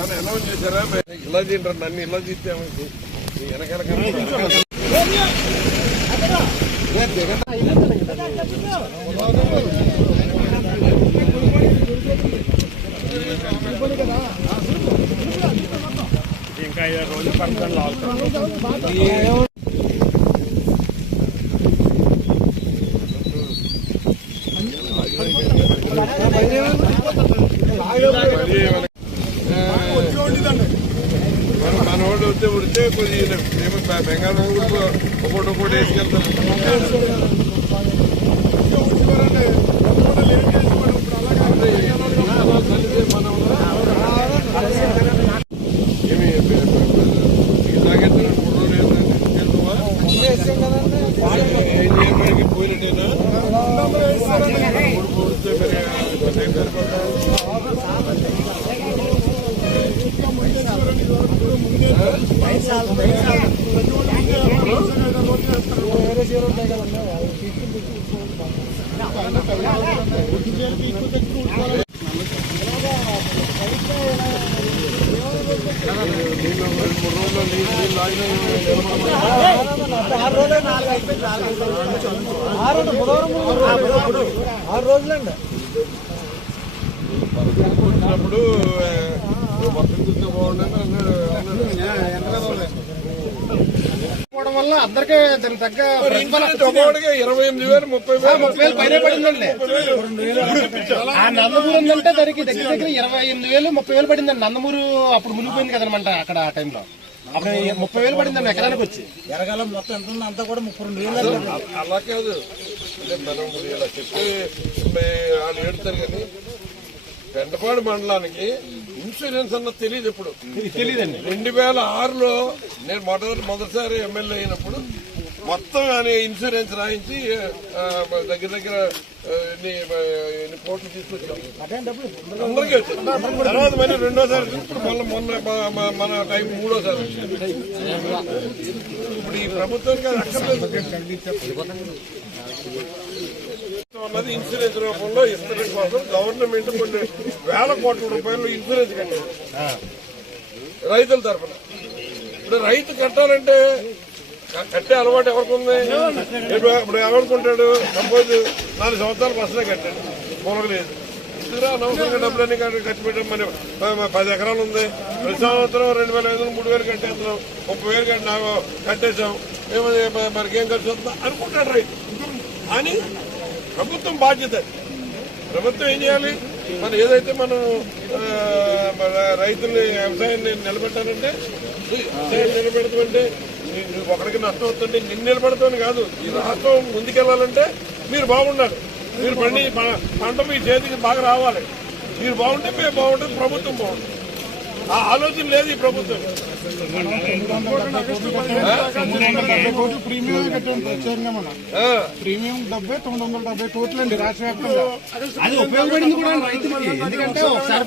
ఏమైనా అనౌన్స్ చేశారా? ఇలా తింటారు, నన్ను ఇలా తీస్తే వెనకాల ఇంకా 5 రోజులు పడుతుంది లాగుతాం. మన వాళ్ళు వస్తే ఉడితే కొద్దిగా బెంగాళ ఒకటి వేసుకెళ్తారు. ఏమి తాగేస్తారంటే 3 రోజులు ఏం చేయడానికి పోయినట్టేనా ఉడితే రోజులండి వచ్చినప్పుడు మొత్తం చూస్తే బాగుండని వల్ల అందరికీ దాని తగ్గ 28,000 30,000 పైన పడిందండి. ఆ నందమూరు ఉందంటే దానికి దగ్గర దగ్గర 28,000 30,000 పడిందండి. నందమూరు అప్పుడు మునిగిపోయింది కదనమాట. అక్కడ ఆ టైంలో అప్పుడు 30,000 పడిందండి ఎకరానికి వచ్చి. ఎరగాలం మొత్తం ఎంత ఉంది అంతా కూడా 32,000. అలా కాదు అంటే మనం ఇలా చెప్పి వాళ్ళు ఏడుతారు కానీ పెంటపాడు మండలానికి ఇన్సూరెన్స్ అన్నది తెలియదు. ఎప్పుడు తెలియదండి. 2006లో నేను మొదటిసారి ఎమ్మెల్యే అయినప్పుడు మొత్తం ఇన్సూరెన్స్ రాయించి దగ్గర దగ్గర ఎన్ని కోట్లు తీసుకొచ్చాం అందరికీ వచ్చింది. తర్వాత మళ్ళీ రెండోసారి ఇప్పుడు మొన్న మన టైం 3ఓసారి ఇప్పుడు ఈ ప్రభుత్వానికి అది అక్కర్లేదు అన్నది. ఇన్సూరెన్స్ రూపంలో ఇన్సూరెన్స్ కోసం గవర్నమెంట్ కొన్ని వేల కోట్ల రూపాయలు ఇన్సూరెన్స్ కట్టారు రైతుల తరఫున. ఇప్పుడు రైతు కట్టాలంటే కట్టే అలవాటు ఎవరికి ఉంది? ఇప్పుడు ఎవరుకుంటాడు? సపోజ్ 4 సంవత్సరాలు ఫస్ట్నే కట్టాడు, పొలగలేదు, ఇద్దరు అనవసరంగా డబ్బులన్నీ ఖర్చు పెట్టాం. మన 10 ఎకరాలు ఉంది, ప్రతి సంవత్సరం 2,500 3,000 కట్టేస్తున్నాం, 30,000 కట్టేసాం, ఏమది మనకేం ఖర్చు వస్తుందా అనుకుంటాడు రైతు. అని ప్రభుత్వం బాధ్యత. ప్రభుత్వం ఏం చేయాలి? మనం ఏదైతే మనం రైతుల్ని వ్యవసాయాన్ని నిలబెట్టాలంటే వ్యవసాయం నిలబెడతామంటే నువ్వు ఒకరికి నష్టం వస్తుంటే నిన్ను నిలబెడతామని కాదు. ఈ రాష్ట్రం ముందుకెళ్లాలంటే మీరు బాగుండాలి. మీరు పంట మీ చేతికి బాగా రావాలి. మీరు బాగుంటే మేము బాగుంటుంది, ప్రభుత్వం బాగుంటుంది. ఆ ఆలోచన లేదు ఈ ప్రభుత్వం. ప్రీమియం ప్రీమియం 970 కోట్లు అండి రాష్ట్ర వ్యాప్తంగా. అది ఉపయోగపడింది కూడా రైతులకి. ఎందుకంటే ఒకసారి